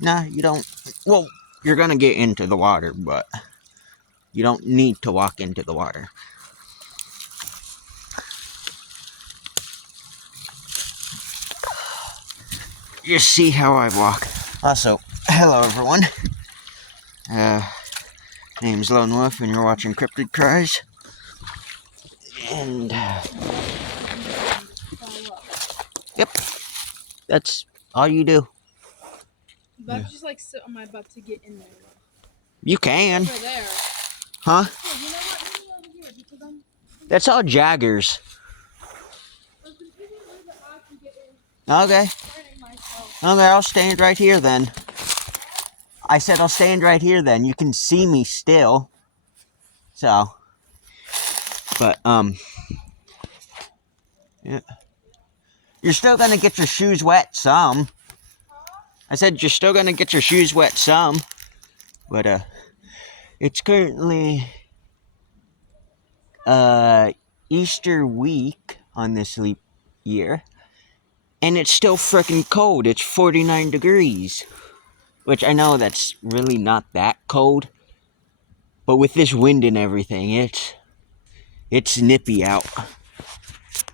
Nah, you don't. Well, you're gonna get into the water, but you don't need to walk into the water. Just see how I walk. Also, hello everyone. Name's Lone Wolf, and you're watching Cryptid Cries. And yep, that's all you do. But just like sit on my butt to get in there. You can. Over there. Huh? Oh, you know what? Let me over here because I'm. That's all Jaggers. Okay. Okay, I'll stand right here then. I said I'll stand right here then. You can see me still. So. But, yeah. You're still gonna get your shoes wet some. I said you're still gonna get your shoes wet some. But, it's currently, Easter week on this leap year. And it's still freaking cold. It's 49 degrees. Which I know that's really not that cold. But with this wind and everything, it's nippy out.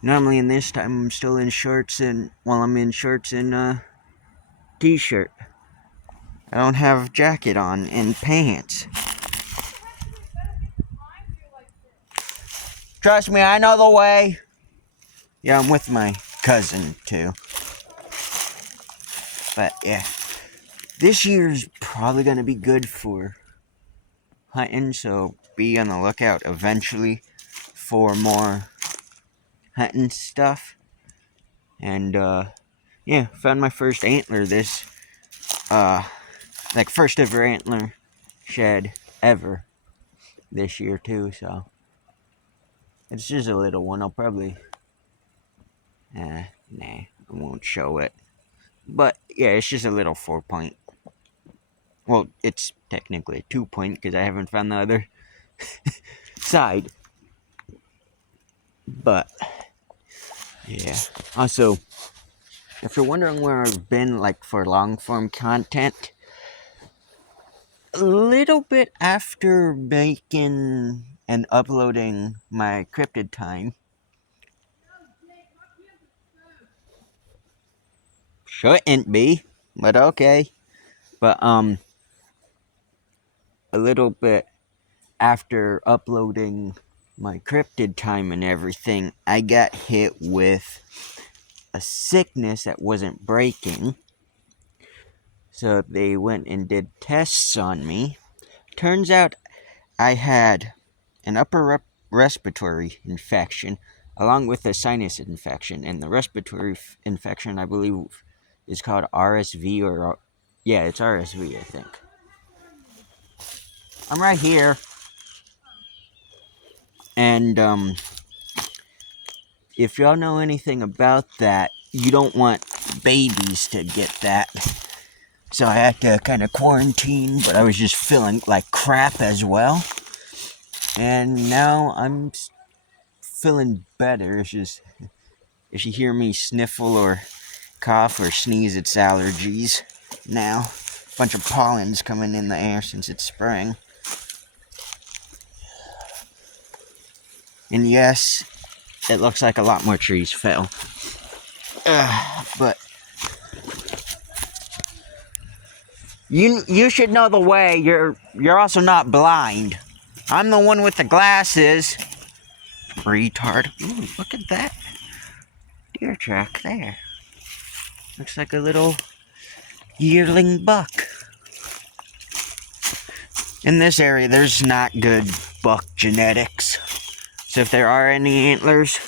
Normally in this time I'm still in shorts and I'm in shorts and t-shirt. I don't have a jacket on and pants. Trust me, I know the way. Yeah, I'm with my cousin too. But yeah. This year's probably going to be good for hunting, so be on the lookout eventually for more hunting stuff. And, yeah, found my first antler first ever antler shed ever this year too, so. It's just a little one, I'll probably, nah, I won't show it. But, yeah, it's just a little 4-point. Well, it's technically a 2-point because I haven't found the other side. But, yeah. Also, if you're wondering where I've been, like, for long-form content, a little bit after making and uploading my cryptid time. Shouldn't be, but okay. But, a little bit after uploading my cryptid time and everything, I got hit with a sickness that wasn't breaking. So they went and did tests on me. Turns out I had an upper respiratory infection along with a sinus infection. And the respiratory infection, I believe, is called RSV or... Yeah, it's RSV, I think. I'm right here. And, if y'all know anything about that, you don't want babies to get that. So I had to kind of quarantine, but I was just feeling like crap as well. And now I'm feeling better. It's just, if you hear me sniffle or cough or sneeze, it's allergies now. A bunch of pollen's coming in the air since it's spring. And yes, it looks like a lot more trees fell. But you should know the way. You're also not blind. I'm the one with the glasses. Retard. Ooh, look at that deer track there. Looks like a little yearling buck. In this area, there's not good buck genetics. So if there are any antlers,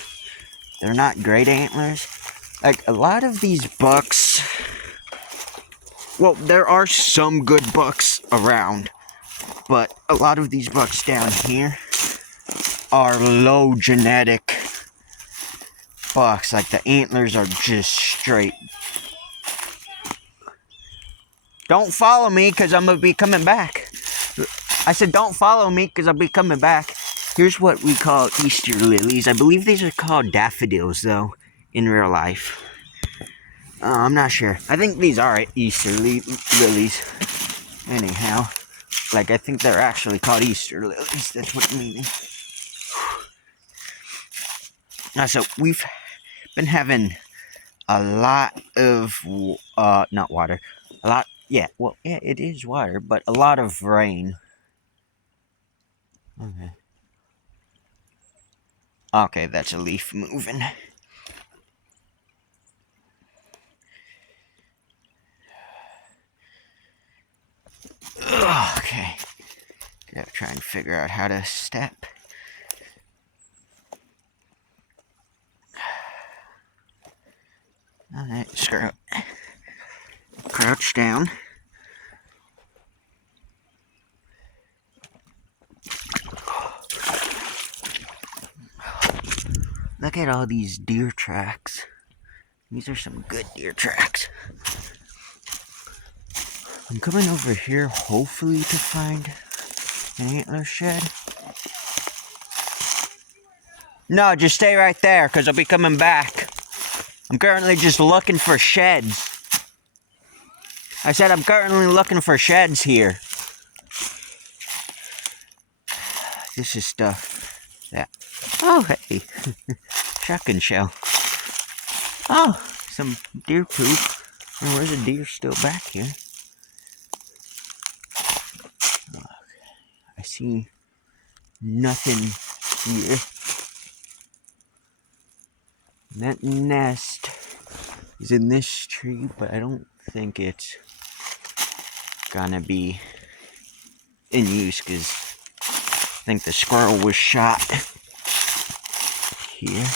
they're not great antlers. Like, a lot of these bucks... Well, there are some good bucks around. But a lot of these bucks down here are low genetic bucks. Like, the antlers are just straight. Don't follow me, because I'm going to be coming back. I said don't follow me, because I'll be coming back. Here's what we call Easter lilies. I believe these are called daffodils, though, in real life. I'm not sure. I think these are Easter lilies. Anyhow, like I think they're actually called Easter lilies. That's what I mean. So we've been having a lot of not water, a lot. Yeah, well, yeah, it is water, but a lot of rain. Okay. Okay, that's a leaf moving. Okay. Gotta try and figure out how to step. Alright, crouch down. Look at all these deer tracks. These are some good deer tracks. I'm coming over here hopefully to find an antler shed. No, just stay right there because I'll be coming back. I'm currently just looking for sheds. I said I'm currently looking for sheds here. This is stuff that... Oh, hey. Shotgun shell. Oh, some deer poop. And where's a deer still back here? I see nothing here. That nest is in this tree, but I don't think it's gonna be in use because I think the squirrel was shot here.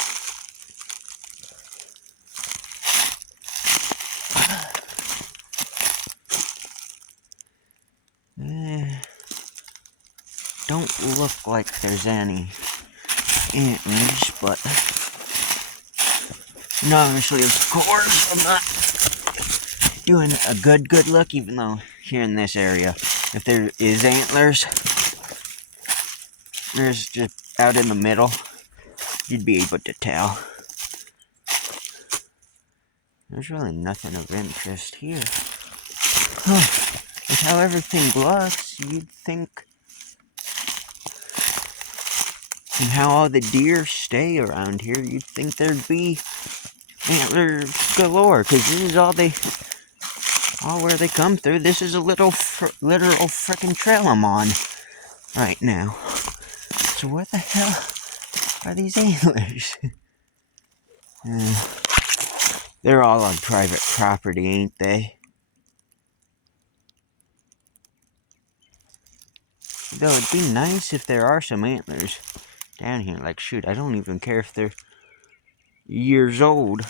Don't look like there's any antlers, but no, obviously, of course, I'm not doing a good look, even though here in this area, if there is antlers, there's just out in the middle, you'd be able to tell. There's really nothing of interest here. With how everything looks, you'd think, and how all the deer stay around here, you'd think there'd be antler galore, because this is all where they come through. This is a literal freaking trail I'm on right now. So where the hell are these antlers? They're all on private property, ain't they? Though it'd be nice if there are some antlers down here. Like, shoot, I don't even care if they're years old.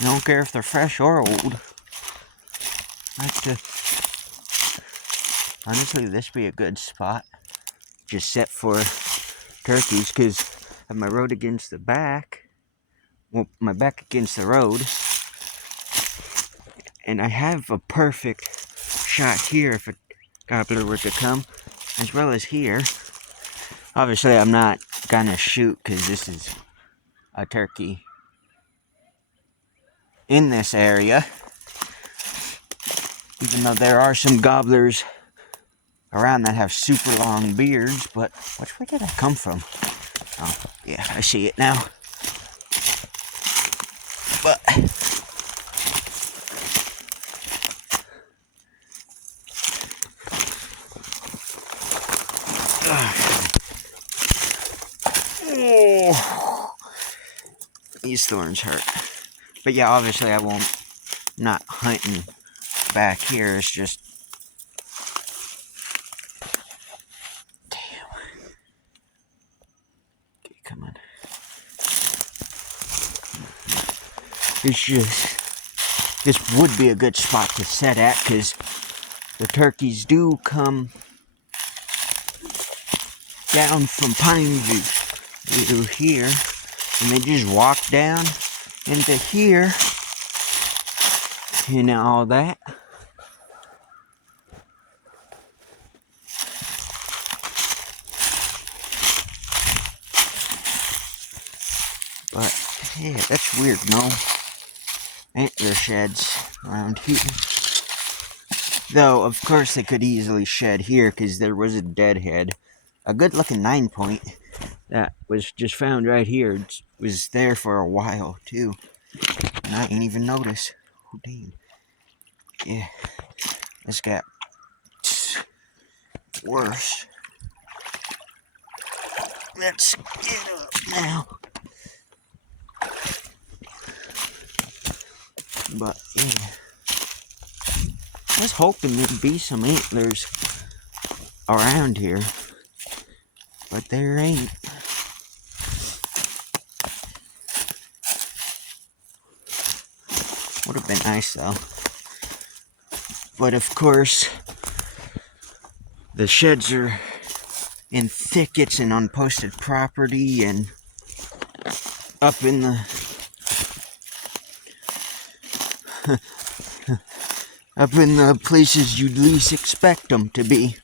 I don't care if they're fresh or old. Honestly, this be a good spot. Just set for turkeys, because I have my road against the back. Well, my back against the road. And I have a perfect shot here if a gobbler were to come, as well as here. Obviously, I'm not gonna shoot because this is a turkey in this area. Even though there are some gobblers around that have super long beards, but where did that come from? Oh, yeah, I see it now. But oh, these thorns hurt. But yeah, obviously I won't, not hunting back here. It's just, damn. Okay, come on. It's just, this would be a good spot to set at, because the turkeys do come down from Pineview through here, and they just walk down into here, and all that. But, yeah. That's weird, no antler sheds around here. Though, of course, they could easily shed here because there was a deadhead. A good looking 9-point that was just found right here. It was there for a while, too. And I didn't even notice. Oh, damn. Yeah. This got worse. Let's get up now. But, yeah. I was hoping there'd be some antlers around here. But there ain't. Would have been nice, though. But, of course, the sheds are in thickets and unposted property and up in the up in the places you'd least expect them to be.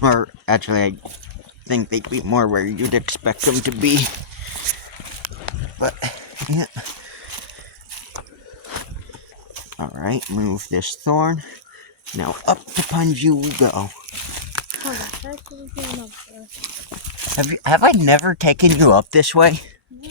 Or actually, I think they'd be more where you'd expect them to be. But yeah. Alright, move this thorn. Now up the Punju we go. Have I never taken you up this way? No.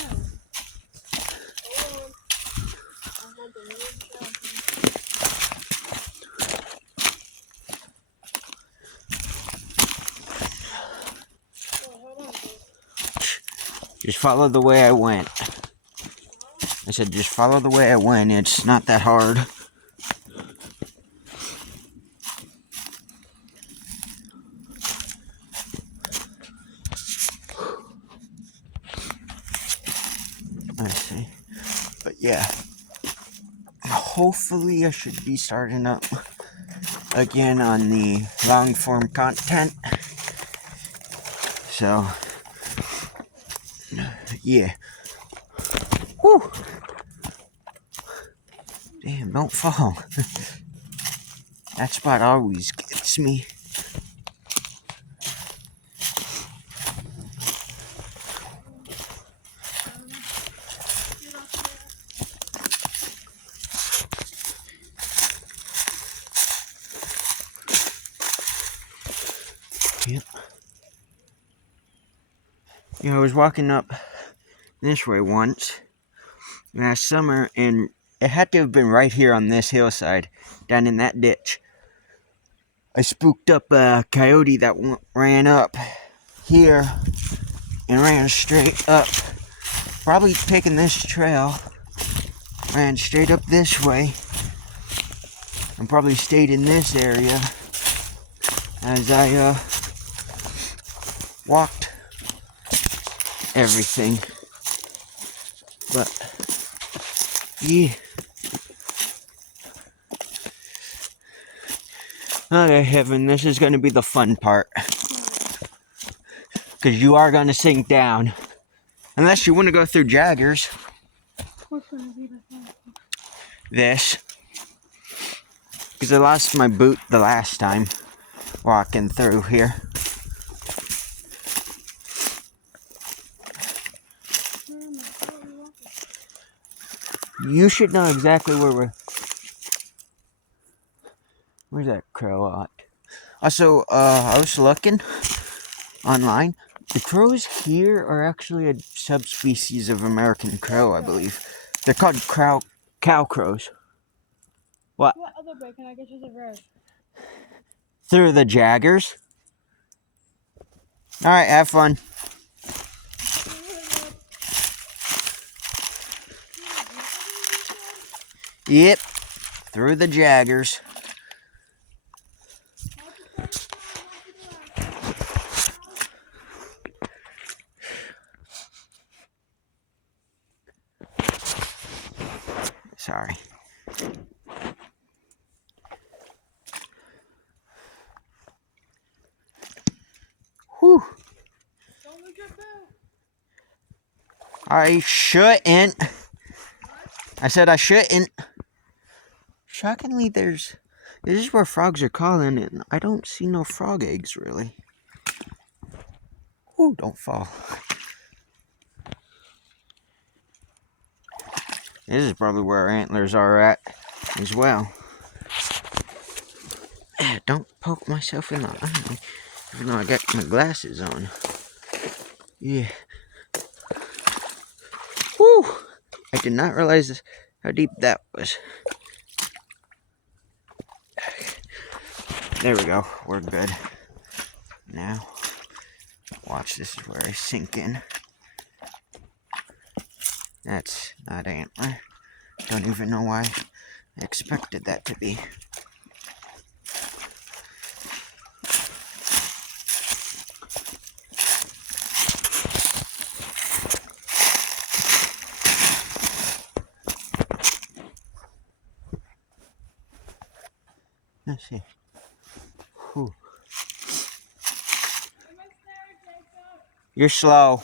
Just follow the way I went. I said just follow the way I went. It's not that hard. I see. But yeah. Hopefully I should be starting up again on the long form content. So yeah. Whew. Damn, don't fall. That spot always gets me. Yep. You know, I was walking up this way once last summer, and it had to have been right here on this hillside, down in that ditch. I spooked up a coyote that ran up here and ran straight up, probably taking this trail, ran straight up this way, and probably stayed in this area as I walked everything. But yeah. Okay, Heaven, this is going to be the fun part. Because you are going to sink down. Unless you want to go through Jaggers. What's going to be the fun? This. Because I lost my boot the last time walking through here. You should know exactly where we're... Where's that crow at? Also, I was looking online. The crows here are actually a subspecies of American crow, I believe. They're called cow crows. What? What other way can I get you the road? Through the Jaggers. Alright, have fun. Yep. Through the Jaggers. Sorry. Whew. I shouldn't. I said I shouldn't. Shockingly, this is where frogs are calling, and I don't see no frog eggs, really. Ooh, don't fall. This is probably where our antlers are at as well. Don't poke myself in the eye, even though I got my glasses on. Yeah. Whew! I did not realize how deep that was. There we go. We're good. Now, watch, this is where I sink in. That's not antler. Don't even know why I expected that to be. Let's see. Whew. You're slow.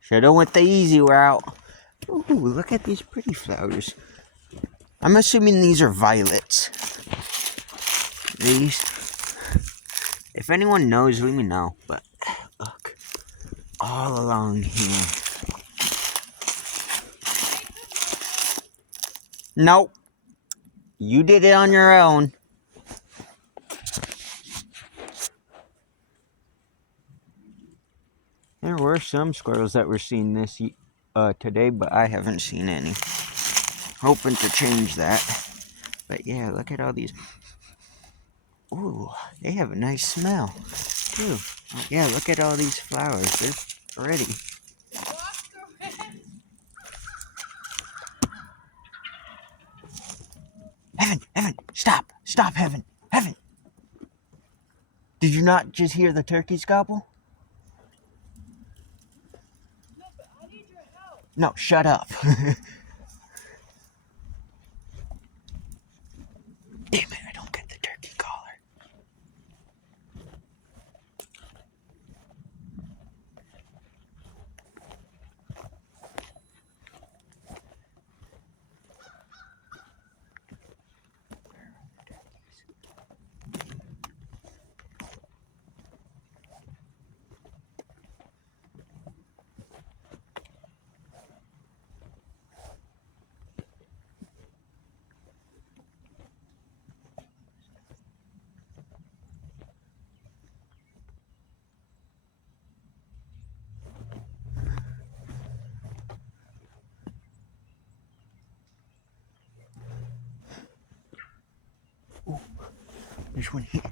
Should've went the easy route. Ooh, look at these pretty flowers. I'm assuming these are violets. These. If anyone knows, let me know. But look, all along here. Nope. You did it on your own. There were some squirrels that were seen this today, but I haven't seen any. Hoping to change that. But yeah, look at all these. Ooh, they have a nice smell, too. Yeah, look at all these flowers. They're pretty. Heaven, stop, Heaven. Did you not just hear the turkeys gobble? No, but I need your help. No, shut up. Damn it, I don't get the turkey collar. Ooh, there's one here.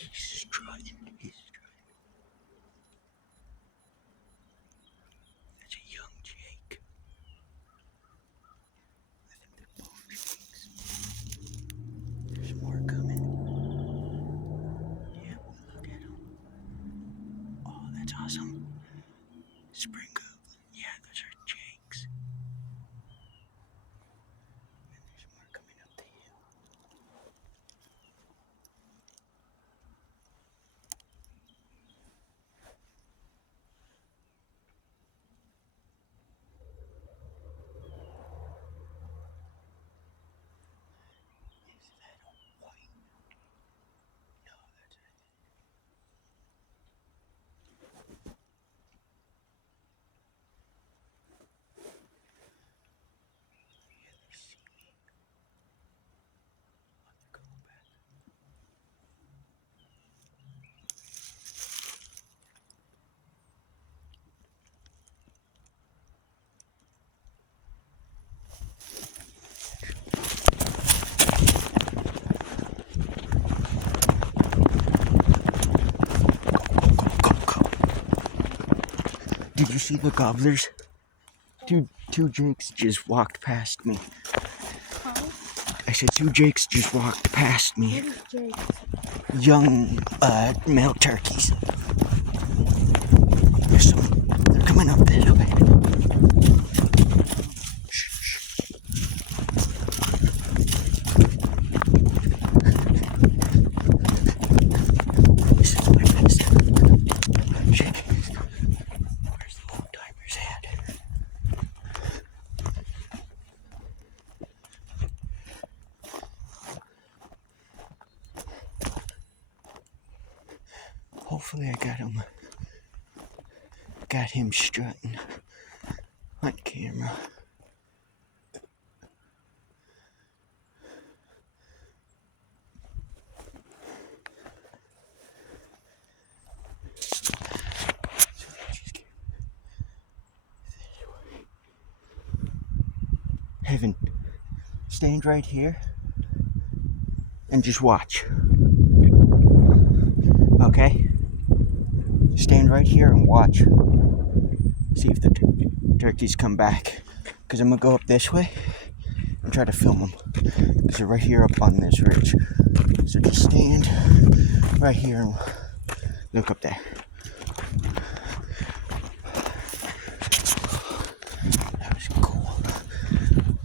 He's strutting. That's a young Jake. I think they're both Jakes. There's more coming. Yeah, look at them. Oh, that's awesome. Spring goblin. Yeah, those are Jakes. And there's more coming up the hill. Is that a white? No, that's a... Yeah, they see me. Oh, they're going back. Go. Did you see the gobblers? Two Jakes just walked past me. Huh? I said 2 Jakes just walked past me. What is Jake? Young male turkeys. There's some. They're coming up this way. Shh. This is my best. Shit. Where's the old timer's at? Hopefully I got him strutting on camera. Heaven, stand right here and just watch. Okay? Stand right here and watch. See if the turkeys come back. Because I'm going to go up this way and try to film them. Because they're right here up on this ridge. So just stand right here and look up there. That was cool.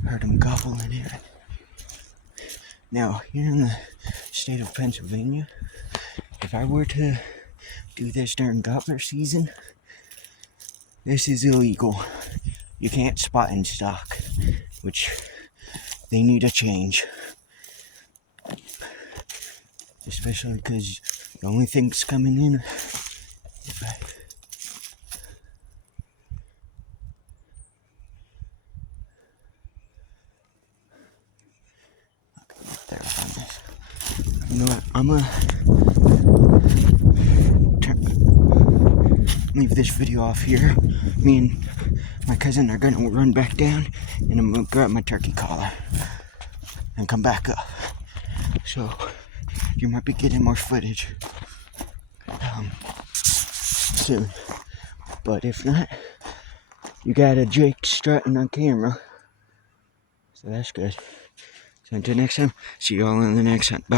Heard them gobbling here. Now, here in the state of Pennsylvania, if I were to do this during gobbler season, this is illegal. You can't spot and stock, which they need a change. Especially because the only things coming in, if I... There on this. You know what? I'm gonna leave this video off here. Me and my cousin are gonna run back down, and I'm gonna grab my turkey collar and come back up. So you might be getting more footage soon. But if not, you got a Jake strutting on camera. So that's good. So until next time, see you all in the next hunt. Bye.